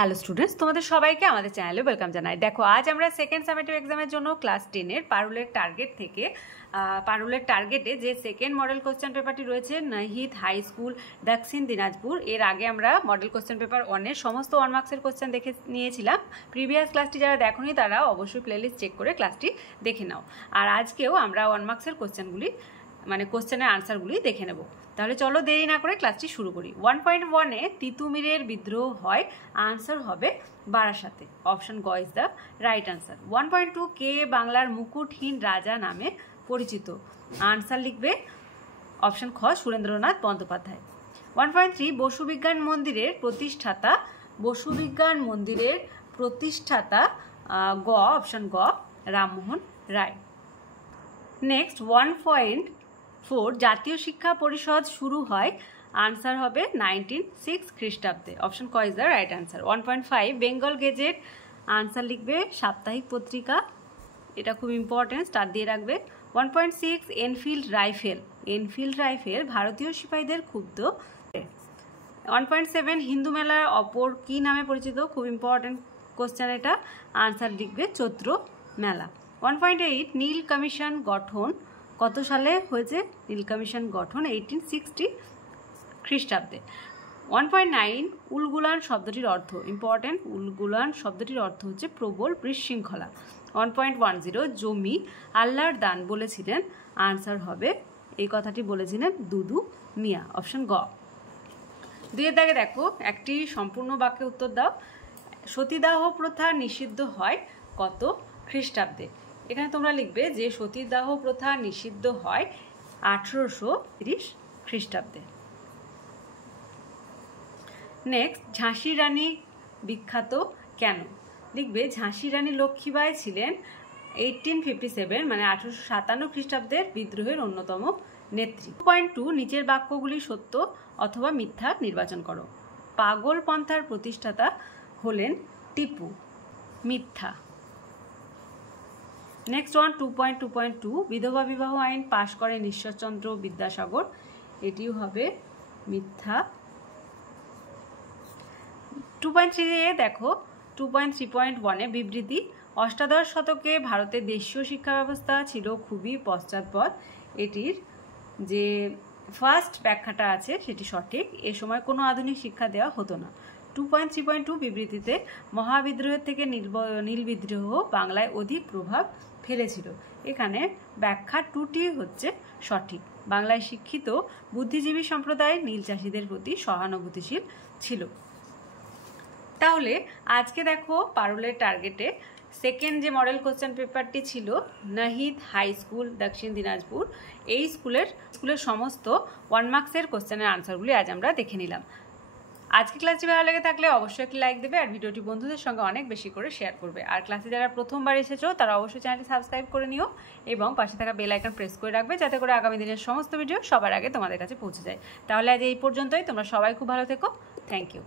Hello students, তোমাদের সবাইকে আমাদের চ্যানেলে ওয়েলকাম জানাই। দেখো, আজ আমরা সেকেন্ড সামেটিভ এক্সামের জন্য ক্লাস 10-এর পারুলের টার্গেট থেকে পারুলের টার্গেটে যে সেকেন্ড মডেল কোশ্চেন পেপারটি রয়েছে নাহিদ হাই স্কুল দক্ষিণ দিনাজপুর, এর আগে আমরা মডেল কোশ্চেন পেপার 1-এর সমস্ত 1 মার্কসের কোশ্চেন দেখে নিয়েছিলাম। প্রিভিয়াস ক্লাসটি যারা দেখোনি তারা অবশ্যই প্লেলিস্ট চেক করে ক্লাসটি দেখে নাও। আর আজকেও আমরা 1 মার্কসের কোশ্চেনগুলি মানে কোশ্চেনের আনসারগুলি দেখে নেব। তাহলে চলো দেরি না করে ক্লাসটি শুরু করি। 1.1-এ তিতুমিরের বিদ্রোহ হয়, আনসার হবে বারাসাতে। অপশন গ ইজ দ্য রাইট আনসার। 1.2 কে বাংলার মুকুটহীন রাজা নামে পরিচিত, আনসার লিখবে অপশন খ সুরেন্দ্রনাথ বন্দ্যোপাধ্যায়। 1.3 বসুবিজ্ঞান মন্দিরের প্রতিষ্ঠাতা, বসুবিজ্ঞান মন্দিরের প্রতিষ্ঠাতা গ অপশন গ রামমোহন রায়। নেক্সট 1.4 জাতীয় শিক্ষা পরিষদ শুরু হয়, আনসার হবে 1906 খ্রিস্টাব্দে। অপশন ক is the right answer. 1.5 Bengal gazette, answer লিখবে সাপ্তাহিক পত্রিকা, এটা খুব ইম্পর্টেন্ট, স্টার দিয়ে রাখবে। 1.6 এনফিল্ড রাইফেল, এনফিল্ড রাইফেল ভারতীয় সিপাহীদের ক্ষুব্ধ। 1.7 হিন্দু মেলার অপর কি নামে পরিচিত, খুব ইম্পর্টেন্ট কোশ্চেন এটা, আনসার লিখবে চৈত্র মেলা। 1.8 নীল কমিশন গঠন কত সালে হয়েছে, নীল কমিশন গঠন 1860 খ্রিস্টাব্দে। 1.9 উলগুলান শব্দটির অর্থ, ইম্পর্টেন্ট, উলগুলান শব্দটির অর্থ হচ্ছে প্রবল বিশৃঙ্খলা। 1.10 জমি আল্লাহর দান বলেছিলেন, আনসার হবে এই কথাটি বলেছিলেন দুদু মিয়া। অপশন গ। দুইয়ের দাগে দেখো, একটি সম্পূর্ণ বাক্যে উত্তর দাও। সতীদাহ প্রথা নিষিদ্ধ হয় কত খ্রিস্টাব্দে। এখানে তোমরা লিখবে যে সতীদাহ প্রথা নিষিদ্ধ হয় 1830 খ্রিস্টাব্দে। নেক্সট ঝাঁসি রানী বিখ্যাত কেন, লিখবে ঝাঁসি রানী লক্ষ্মীবাঈ ছিলেন 1857 মানে 1857 খ্রিস্টাব্দের বিদ্রোহের অন্যতম নেত্রী। 2.2 নিচের বাক্যগুলি সত্য অথবা মিথ্যা নির্বাচন করো। পাগল পন্থার প্রতিষ্ঠাতা হলেন টিপু, মিথ্যা। নেক্সট ওয়ান 2.2 বিধবা বিবাহ আইন পাশ করেন ঈশ্বরচন্দ্র বিদ্যাসাগর, এটিও হবে মিথ্যা। 2.3 দেখো, 2.3.1 বিবৃতি অষ্টাদশ শতকে ভারতের দেশীয় শিক্ষা ব্যবস্থা ছিল খুবই পশ্চাৎপদ, এটির যে ফার্স্ট ব্যাখ্যাটা আছে সেটি সঠিক, এ সময় কোনো আধুনিক শিক্ষা দেওয়া হতো না। 2.3.2 বিবৃতিতে মহাবিদ্রোহের থেকে নীল বিদ্রোহ বাংলায় অধিক প্রভাব ফেলেছিল, এখানে ব্যাখ্যা 2টি হচ্ছে সঠিক। বাংলায় শিক্ষিত বুদ্ধিজীবী সম্প্রদায় নীল চাষীদের প্রতি সহানুভূতিশীল ছিল। তাহলে আজকে দেখো পারুলের টার্গেটে সেকেন্ড যে মডেল কোশ্চেন পেপারটি ছিল নাহিদ হাই স্কুল দক্ষিণ দিনাজপুর, এই স্কুলের সমস্ত 1 মার্কসের কোশ্চেনের আনসারগুলি আজ আমরা দেখে নিলাম। আজকে ক্লাসটি ভালো লেগে থাকলে অবশ্যই একটি লাইক দেবে আর ভিডিওটি বন্ধুদের সঙ্গে অনেক বেশি করে শেয়ার করবে। আর ক্লাসে যারা প্রথমবার এসেছো তারা অবশ্যই চ্যানেলটি সাবস্ক্রাইব করে নিও এবং পাশে থাকা বেল আইকন প্রেস করে রাখবে যাতে করে আগামী দিনের সমস্ত ভিডিও সবার আগে তোমাদের কাছে পৌঁছে যায়। তাহলে আজ এই পর্যন্তই, তোমরা সবাই খুব ভালো থেকো, থ্যাংক ইউ।